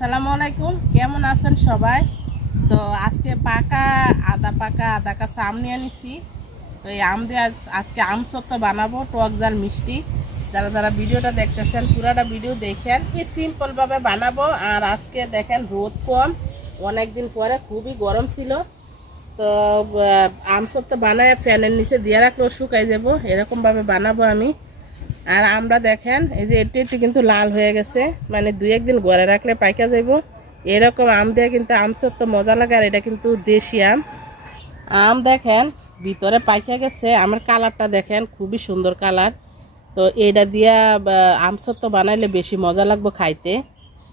আসসালামু আলাইকুম। কেমন আছেন সবাই? তো আজকে পাকা, আদা পাকা, আদা কাঁচা আম নিয়ে নিছি। তো এই আম দিয়ে আজ- আজকে আম সত্য বানাবো, টক জাল মিষ্টি। যারা যারা ভিডিওটা দেখতেছেন, পুরাটা ভিডিও দেখেন। কি সিম্পলভাবে বানাবো। আর আজকে দেখেন রোদ কম। অনেক দিন পরে খুবই গরম ছিল। তো আম সত্য বানায় ফ্যানের নিচে দিয়ে রাখলেও শুকাই যাব। এরকমভাবে বানাবো আমি। আর আমরা দেখেন, এই যে একটু একটু কিন্তু লাল হয়ে গেছে মানে দুই একদিন ঘরে রাখলে পাইকা যাইব। এরকম আম দিয়ে কিন্তু আম সত্য মজা লাগে, আর এটা কিন্তু দেশি আম। আম দেখেন, ভিতরে পাইকা গেছে, আমার কালারটা দেখেন, খুবই সুন্দর কালার। তো এটা দিয়া আম সত্য বানাইলে বেশি মজা লাগবে খাইতে।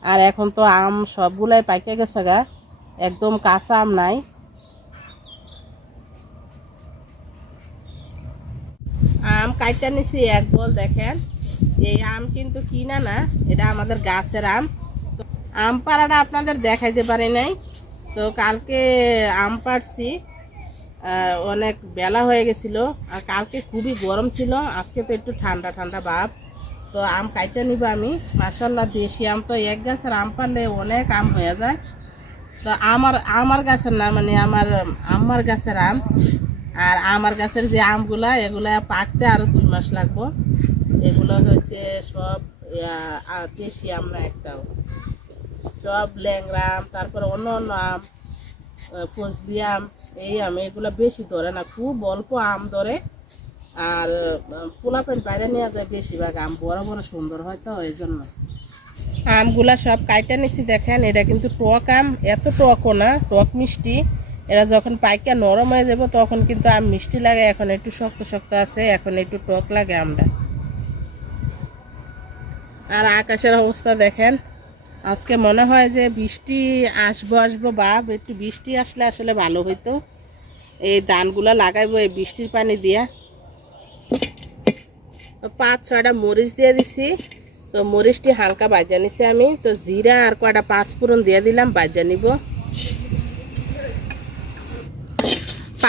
আর এখন তো আম সবগুলাই পাইকা গেছে গা, একদম কাঁচা আম নাই। আম কাইটা নিছি, এক বল দেখেন। এই আম কিন্তু কিনা না, এটা আমাদের গাছের আম। তো আম পাড়াটা আপনাদের দেখাইতে পারি নাই। তো কালকে আম পাড়ছি অনেক বেলা হয়ে গেছিল, আর কালকে খুবই গরম ছিল, আজকে তো একটু ঠান্ডা ঠান্ডা ভাব। তো আম কাইটা নিব আমি। মাসাল্লাহ দেশি আম তো এক গাছের আম পারলে অনেক আম হয়ে যায়। তো আমার আমার গাছের না মানে আমার আমার গাছের আম। আর আমার গাছের যে আমগুলা, এগুলা পাকতে আরও দুই মাস লাগবো। এগুলো হয়েছে সব দেশি আম না একটাও। সব ল্যাংড়া আম, তারপরে অন্য অন্য আম ফজলি আম, এই আম, এগুলো বেশি ধরে না, খুব অল্প আম ধরে। আর পোলাপেন বাইরে নেওয়া যায় বেশিরভাগ আম, বড় বড় সুন্দর হয় তো, এই জন্য। আমগুলা সব কাইটা নিছি, দেখেন, এটা কিন্তু টক আম, এত টকও না, টক মিষ্টি। এরা যখন পাইকা নরম হয়ে যাব, তখন কিন্তু আম মিষ্টি লাগে, এখন একটু শক্ত শক্ত আছে, এখন একটু টক লাগে আমরা। আর আকাশের অবস্থা দেখেন, আজকে মনে হয় যে বৃষ্টি আসব আসব বাপ একটু বৃষ্টি আসলে আসলে ভালো হইতো। এই ধানগুলা লাগাইবো এই বৃষ্টির পানি দিয়া। পাঁচ, ছয়টা মরিচ দিয়ে দিছি। তো মরিচটি হালকা বাজা নিছি আমি। তো জিরা আর কয়টা পাঁচ ফোড়ন দিয়ে দিলাম বাজা নিব।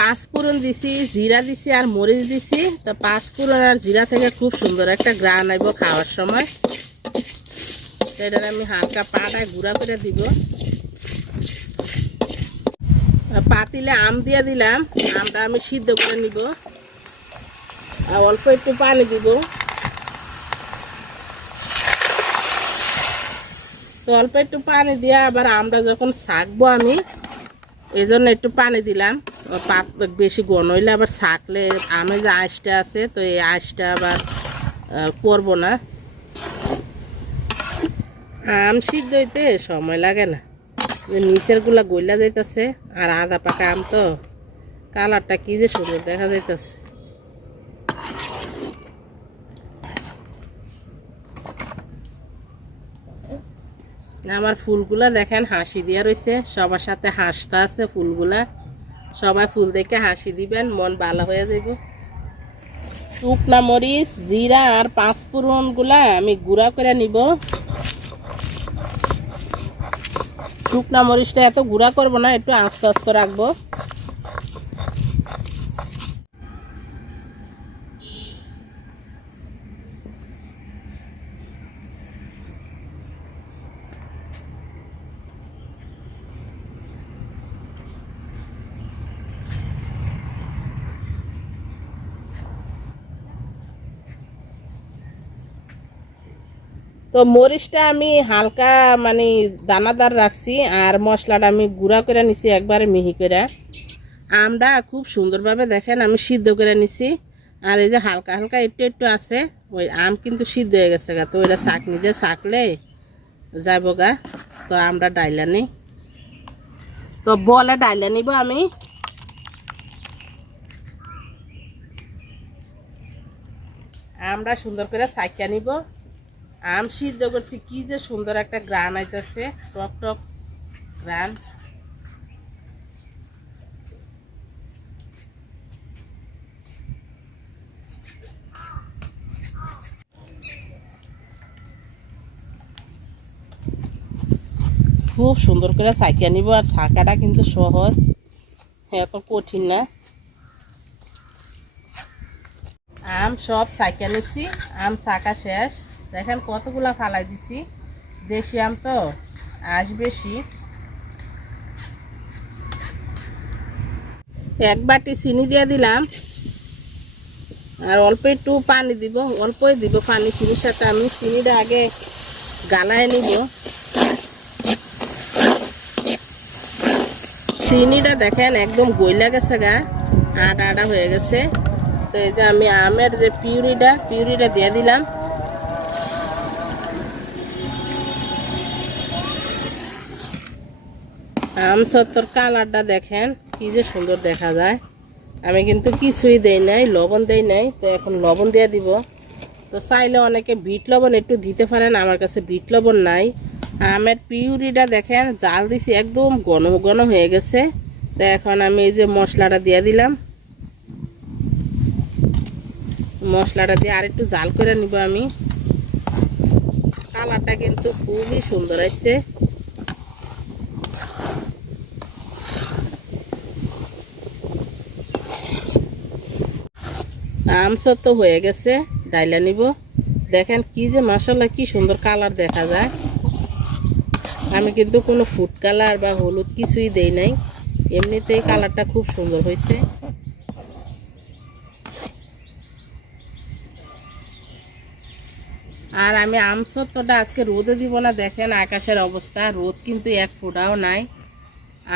পাঁচ ফোড়ন দিছি, জিরা দিছি আর মরিচ দিছি। তো পাঁচ ফোড়ন আর জিরা থেকে খুব সুন্দর একটা গ্রান আইব খাওয়ার সময়। তো এটা আমি হালকা পাটায় গুঁড়া করে দিব। পাতিলে আম দিয়ে দিলাম, আমটা আমি সিদ্ধ করে নিব। আর অল্প একটু পানি দিব। তো অল্প একটু পানি দিয়ে আবার আমরা যখন শাকবো আমি এই একটু পানি দিলাম। পাত বেশি ঘন হইলে আবার শাকলে আমে যে আঁশটা আছে, তো এই আঁশটা আবার করব না। আম সিদ্ধ হইতে সময় লাগে না। যে নিচেরগুলা গইলা যাইতেছে, আর আদা পাকা আম তো, কালারটা কি যে সুন্দর দেখা যাইতেছে। আমার ফুলগুলা দেখেন, হাসি দিয়া রয়েছে সবার সাথে হাসতে আছে ফুলগুলা। সবাই ফুল দেখে হাসি দিবেন, মন ভালো হয়ে যাবে শুকনা মরিচ, জিরা আর পাঁচফোড়নগুলা আমি গুঁড়া করে নিব। শুকনা মরিচটা এত গুঁড়া করব না, একটু আস্তে আস্তে রাখব। তো মরিচটা আমি হালকা মানে দানাদার রাখছি আর মশলাটা আমি গুঁড়া করে নিছি একবারে মিহি করে। আমটা খুব সুন্দরভাবে দেখেন আমি সিদ্ধ করে নিছি। আর এই যে হালকা হালকা একটু একটু আছে, ওই আম কিন্তু সিদ্ধ হয়ে গেছে গা, তো ওইটা শাক নিজে শাকলে যাব গা। তো আমরা ডাইলা নিই তো বলে ডাইলা নিব আমি। আমরা সুন্দর করে চাকিয়া নিব। আম সিদ্ধ করছি, কি যে সুন্দর একটা গ্রান আইতেছে, টক টক গ্রান। খুব সুন্দর করে সাইকিয়া নিব আর শাঁকাটা কিন্তু সহজ, এত কঠিন না। আম সব সাইকা নিছি আম শাঁকা শেষ। দেখেন কতগুলা ফালাই দিছি। দেশি আম তো, আঁশ বেশি। এক বাটি চিনি দিয়ে দিলাম। আর অল্প একটু পানি দিব, অল্পই দিব পানি। চিনির সাথে আমি চিনিটা আগে গালায় নিব। চিনিটা দেখেন একদম গইলা গেছে গা আটা আটা হয়ে গেছে। তো এই যে আমি আমের যে পিউরিটা পিউরিটা দিয়ে দিলাম। আম সত্তর কালারটা দেখেন, কি যে সুন্দর দেখা যায়। আমি কিন্তু কিছুই দেই নাই, লবণ দেই নাই, তো এখন লবণ দিয়ে দিব। তো চাইলে অনেকে বিট লবণ একটু দিতে পারেন, আমার কাছে বিট লবণ নাই। আমের পিউরিটা দেখেন, জাল দিছি, একদম ঘন ঘন হয়ে গেছে। তো এখন আমি এই যে মশলাটা দিয়ে দিলাম। মশলাটা দিয়ে আর একটু জাল করে নিব আমি। কালারটা কিন্তু খুবই সুন্দর আসছে আমসর তো হয়ে গেছে, ডাইলা নিব। দেখেন কি যে মশলা কি সুন্দর কালার দেখা যায়। আমি কিন্তু কোনো ফুড কালার বা হলুদ কিছুই দেই নাই। এমনিতেই কালারটা খুব সুন্দর হয়েছে। আর আমি আমসত্বটা আজকে রোদে দিব না, দেখেন আকাশের অবস্থা। রোদ কিন্তু এক ফোঁটাও নাই।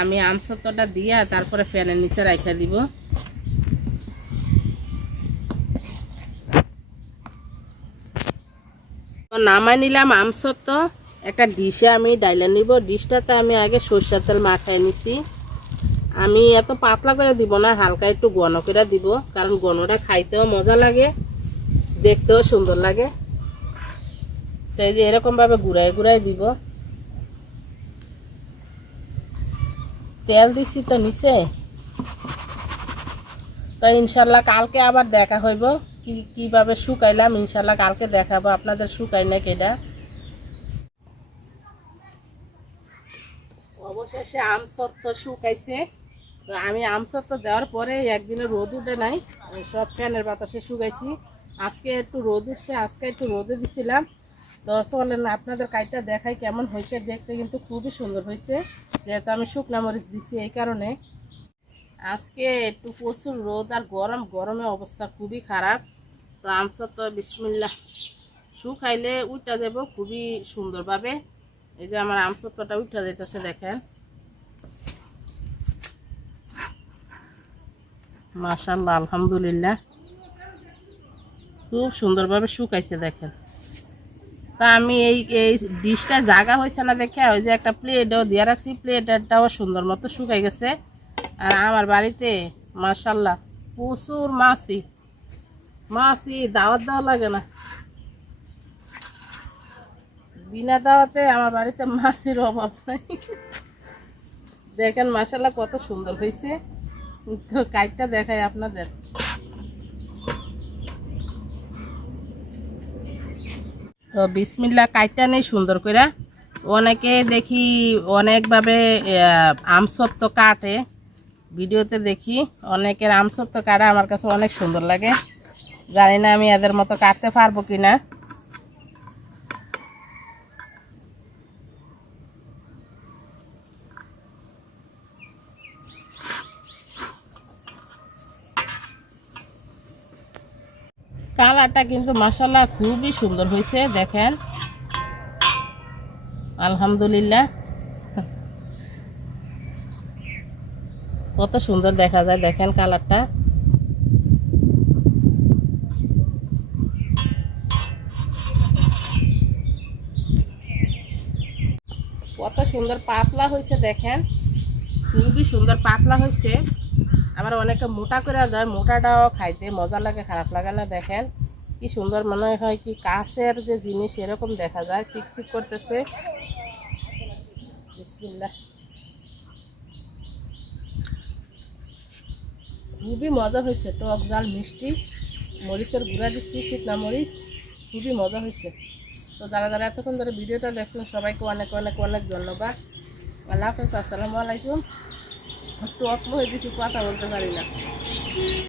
আমি আমসত্বটা দিয়া তারপরে ফ্যানের নিচে রাখা দিব। নামাই নিলাম আমসত্ব একটা ডিশে আমি ডাইলা নিব। ডিশটাতে আমি আগে সরষের তেল মাখাই নিছি। আমি এত পাতলা করে দিব না, হালকা একটু ঘন করে দিব, কারণ ঘনটা খাইতেও মজা লাগে, দেখতেও সুন্দর লাগে। তো এই যে এরকমভাবে ঘুরাই ঘুরাই দিব। তেল দিছি তো নিচে। তো ইনশাল্লাহ কালকে আবার দেখা হইব। কি, কীভাবে শুকাইলাম ইনশাল্লাহ কালকে দেখাবো। আপনাদের শুকাই না কেটা অবশেষে আম সত্ত্ব শুকাইছে। তো আমি সত্ত্ব দেওয়ার পরে একদিনে রোদ উঠে নাই। সব ফ্যানের বাতাসে শুকাইছি। আজকে একটু রোদ উঠছে, আজকে একটু রোদে দিছিলাম। তো চলেন, আপনাদের কাজটা দেখাই কেমন হয়েছে। দেখতে কিন্তু খুবই সুন্দর হয়েছে। যেহেতু আমি শুকনা মরিচ দিছি এই কারণে। আজকে একটু প্রচুর রোদ আর গরম। গরমে অবস্থা খুবই খারাপ। তো আমসর তো বিসমিল্লা শুকাইলে উঠা যাব খুবই সুন্দরভাবে। এই যে আমার আমসত্বটা উঠা যেতেছে দেখেন। মাশাল্লাহ আলহামদুলিল্লাহ। খুব সুন্দরভাবে শুকাইছে দেখেন। তা আমি এই এই ডিশটা জাগা হয়েছে না দেখে ওই যে একটা প্লেটও দিয়ে রাখছি, প্লেটটাও সুন্দর মতো শুকাই গেছে। আর আমার বাড়িতে মাশাল্লাহ প্রচুর মাছি মাছি দাওয়াত দেওয়া লাগে না। বিনা দাওয়াতে আমার বাড়িতে মাছির অভাব নাই। দেখেন মাশাল্লাহ কত সুন্দর হয়েছে তো কাইটটা দেখাই আপনাদের। তো বিসমিল্লা কাইটটা নেই সুন্দর করে অনেকে দেখি অনেকভাবে আমসত্ব কাটে। ভিডিওতে দেখি, অনেকের আমসত্ব কাটা আমার কাছে অনেক সুন্দর লাগে। জানি না আমি এদের মতো কাটতে পারব কি না কালারটা কিন্তু মাসাল্লাহ খুবই সুন্দর হয়েছে, দেখেন। আলহামদুলিল্লাহ। কত সুন্দর দেখা যায়, দেখেন কালারটা কত সুন্দর পাতলা হয়েছে দেখেন। খুবই সুন্দর পাতলা হয়েছে। আবার অনেকে মোটা করে দেয়, মোটাটাও খাইতে মজা লাগে, খারাপ লাগে না দেখেন। কি সুন্দর মনে হয় কি কাছের যে জিনিস এরকম দেখা যায় চিকচিক করতেছে। খুবই মজা হয়েছে, টক জাল মিষ্টি। মরিচের গুঁড়া দিচ্ছি শুকনা মরিচ। খুবই মজা হয়েছে। তো যারা যারা এতক্ষণ ধরে ভিডিওটা দেখছেন, সবাইকে অনেক অনেক অনেক ধন্যবাদ। আল্লাহ হাফেজ, আসসালামু আলাইকুম। একটু টক হয়ে দিচ্ছি কথা বলতে পারি না।